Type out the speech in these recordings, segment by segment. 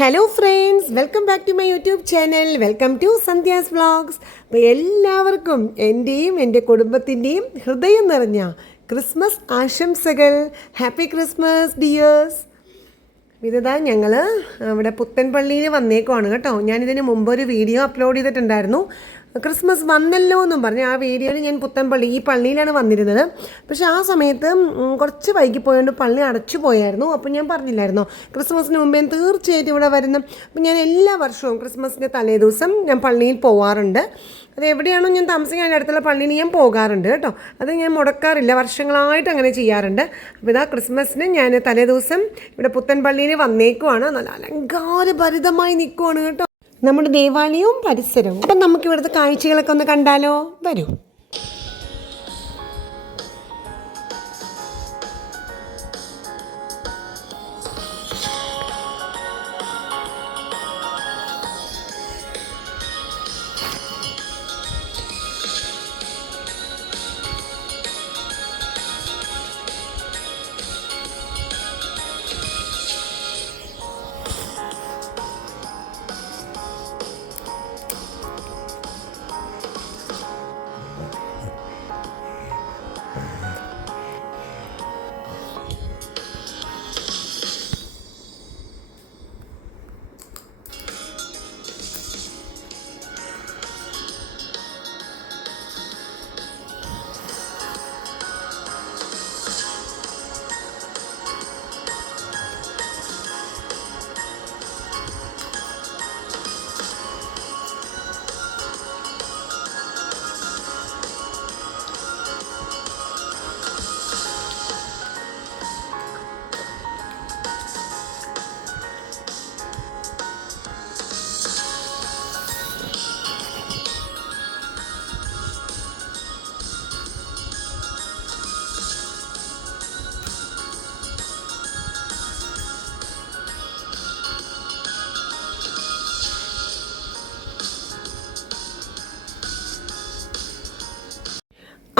Hello friends, welcome back to my YouTube channel. Welcome to Sandhya's vlogs. അപ്പോൾ എല്ലാവർക്കും എൻ്റെയും എൻ്റെ കുടുംബത്തിൻ്റെയും ഹൃദയം നിറഞ്ഞ ക്രിസ്മസ് ആശംസകൾ. Happy Christmas dears. ഇതാ ഞങ്ങൾ അവിടെ പുത്തൻപള്ളിയിൽ വന്നേക്കുവാണ് കേട്ടോ. ഞാനിതിന് മുമ്പ് ഒരു വീഡിയോ അപ്ലോഡ് ചെയ്തിട്ടുണ്ടായിരുന്നു. ക്രിസ്മസ് വന്നല്ലോ എന്നും പറഞ്ഞ് ആ വീഡിയോയിൽ ഞാൻ പുത്തൻപള്ളി ഈ പള്ളിയിലാണ് വന്നിരുന്നത്. പക്ഷേ ആ സമയത്ത് കുറച്ച് വൈകിപ്പോയതുകൊണ്ട് പള്ളി അടച്ചു പോയായിരുന്നു. അപ്പോൾ ഞാൻ പറഞ്ഞില്ലായിരുന്നോ ക്രിസ്മസിന് മുമ്പേ തീർച്ചയായിട്ടും ഇവിടെ വരുന്ന. അപ്പം ഞാൻ എല്ലാ വർഷവും ക്രിസ്മസിൻ്റെ തലേദിവസം ഞാൻ പള്ളിയിൽ പോവാറുണ്ട്. അത് എവിടെയാണോ ഞാൻ താമസിക്കാൻ അടുത്തുള്ള പള്ളിയിൽ ഞാൻ പോകാറുണ്ട് കേട്ടോ. അത് ഞാൻ മുടക്കാറില്ല, വർഷങ്ങളായിട്ട് അങ്ങനെ ചെയ്യാറുണ്ട്. അപ്പോൾ ഇതാ ക്രിസ്മസിന് ഞാൻ തലേദിവസം ഇവിടെ പുത്തൻപള്ളിയിൽ വന്നേക്കുവാണ്. നല്ല അലങ്കാരഭരിതമായി നിൽക്കുവാണ് കേട്ടോ നമ്മുടെ ദേവാലയവും പരിസരവും. അപ്പം നമുക്ക് ഇവിടുത്തെ കാഴ്ചകളൊക്കെ ഒന്ന് കണ്ടാലോ? വരൂ.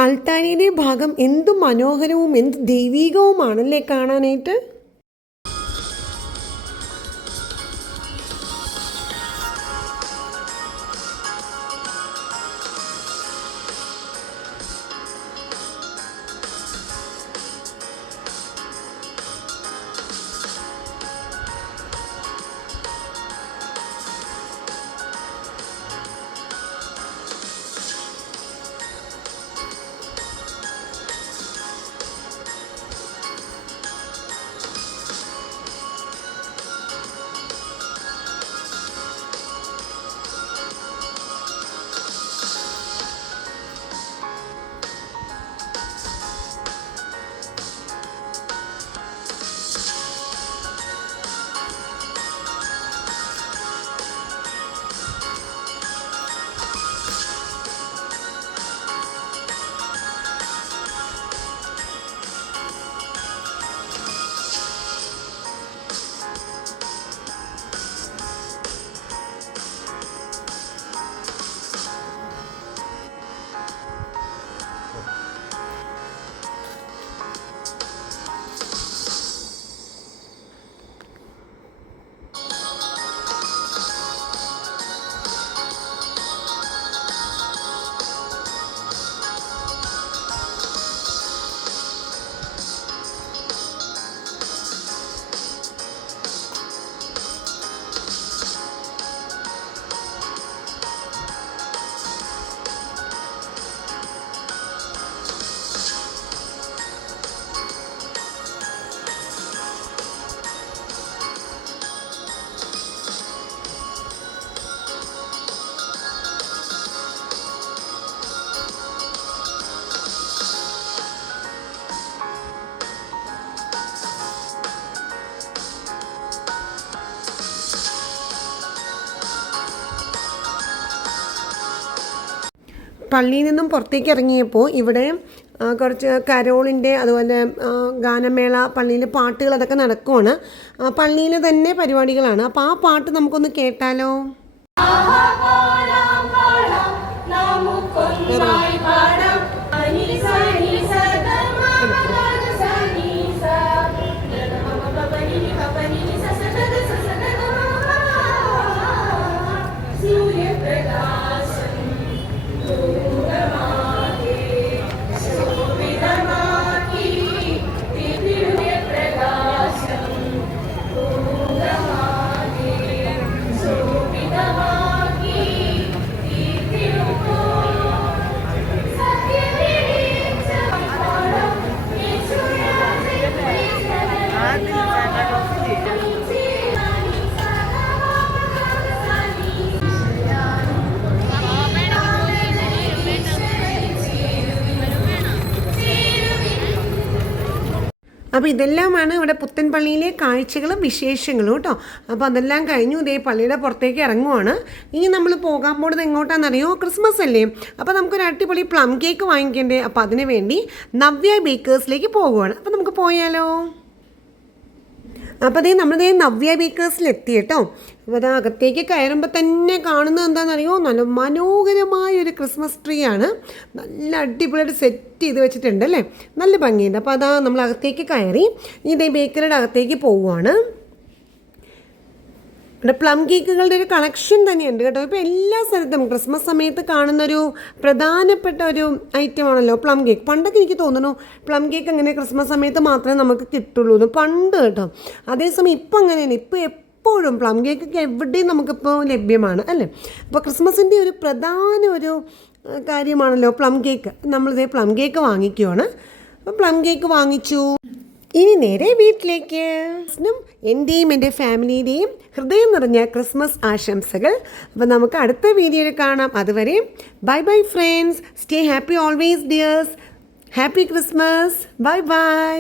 അൾത്താരയിലെ ഭാഗം എന്തു മനോഹരവും എന്ത് ദൈവീകവുമാണല്ലേ കാണാനായിട്ട്. പള്ളിയിൽ നിന്നും പുറത്തേക്ക് ഇറങ്ങിയപ്പോൾ ഇവിടെ കുറച്ച് കരോളിൻ്റെ അതുപോലെ ഗാനമേള, പള്ളിയിൽ പാട്ടുകൾ അതൊക്കെ നടക്കുവാണ്. പള്ളിയിൽ തന്നെ പരിപാടികളാണ്. അപ്പോൾ ആ പാട്ട് നമുക്കൊന്ന് കേട്ടാലോ? അപ്പോൾ ഇതെല്ലാമാണ് ഇവിടെ പുത്തൻപള്ളിയിലെ കാഴ്ചകളും വിശേഷങ്ങളും കേട്ടോ. അപ്പോൾ അതെല്ലാം കഴിഞ്ഞു, ഇതേ പള്ളിയുടെ പുറത്തേക്ക് ഇറങ്ങുവാണ്. ഇനി നമ്മൾ പോകാൻ പോകുന്നത് എങ്ങോട്ടാണെന്നറിയോ? ക്രിസ്മസ് അല്ലേ, അപ്പോൾ നമുക്കൊരു അടിപൊളി പ്ലം കേക്ക് വാങ്ങിക്കണ്ടേ. അപ്പോൾ അതിന് വേണ്ടി നവ്യ ബേക്കേഴ്സിലേക്ക് പോകുവാണ്. അപ്പോൾ നമുക്ക് പോയാലോ? അപ്പോൾ നമ്മളിതേ നവ്യ ബേക്കേഴ്സിലെത്തി കേട്ടോ. അപ്പോൾ അത് അകത്തേക്ക് കയറുമ്പോൾ തന്നെ കാണുന്നത് എന്താണെന്നറിയോ? നല്ല മനോഹരമായൊരു ക്രിസ്മസ് ട്രീ ആണ്. നല്ല അടിപൊളിയായിട്ട് സെറ്റ് ചെയ്ത് വെച്ചിട്ടുണ്ട് അല്ലേ, നല്ല ഭംഗിയുണ്ട്. അപ്പോൾ അതാ നമ്മൾ അകത്തേക്ക് കയറി ഇതേ ബേക്കറിയുടെ അകത്തേക്ക് പോവുകയാണ്. ഇവിടെ പ്ലം കേക്കുകളുടെ ഒരു കളക്ഷൻ തന്നെയുണ്ട് കേട്ടോ. ഇപ്പോൾ എല്ലാ സ്ഥലത്തും ക്രിസ്മസ് സമയത്ത് കാണുന്നൊരു പ്രധാനപ്പെട്ട ഒരു ഐറ്റമാണല്ലോ പ്ലം കേക്ക്. പണ്ടൊക്കെ എനിക്ക് തോന്നുന്നു പ്ലം കേക്ക് അങ്ങനെ ക്രിസ്മസ് സമയത്ത് മാത്രമേ നമുക്ക് കിട്ടുള്ളൂ എന്ന് പണ്ട് കേട്ടോ. അതേസമയം ഇപ്പം അങ്ങനെയാണ്, ഇപ്പോൾ എപ്പോഴും പ്ലം കേക്കൊക്കെ എവിടെയും നമുക്കിപ്പോൾ ലഭ്യമാണ് അല്ലേ. അപ്പോൾ ക്രിസ്മസിൻ്റെ ഒരു പ്രധാന ഒരു കാര്യമാണല്ലോ പ്ലം കേക്ക്. നമ്മളിതേ പ്ലം കേക്ക് വാങ്ങിക്കുവാണ്. അപ്പോൾ പ്ലം കേക്ക് വാങ്ങിച്ചു. ഇനി നേരെ വീട്ടിലേക്ക്. എൻ്റെയും എൻ്റെ ഫാമിലിയുടെയും ഹൃദയം നിറഞ്ഞ ക്രിസ്മസ് ആശംസകൾ. അപ്പോൾ നമുക്ക് അടുത്ത വീഡിയോയിൽ കാണാം. അതുവരെ bye bye friends. Stay happy always dears. Happy Christmas. Bye by.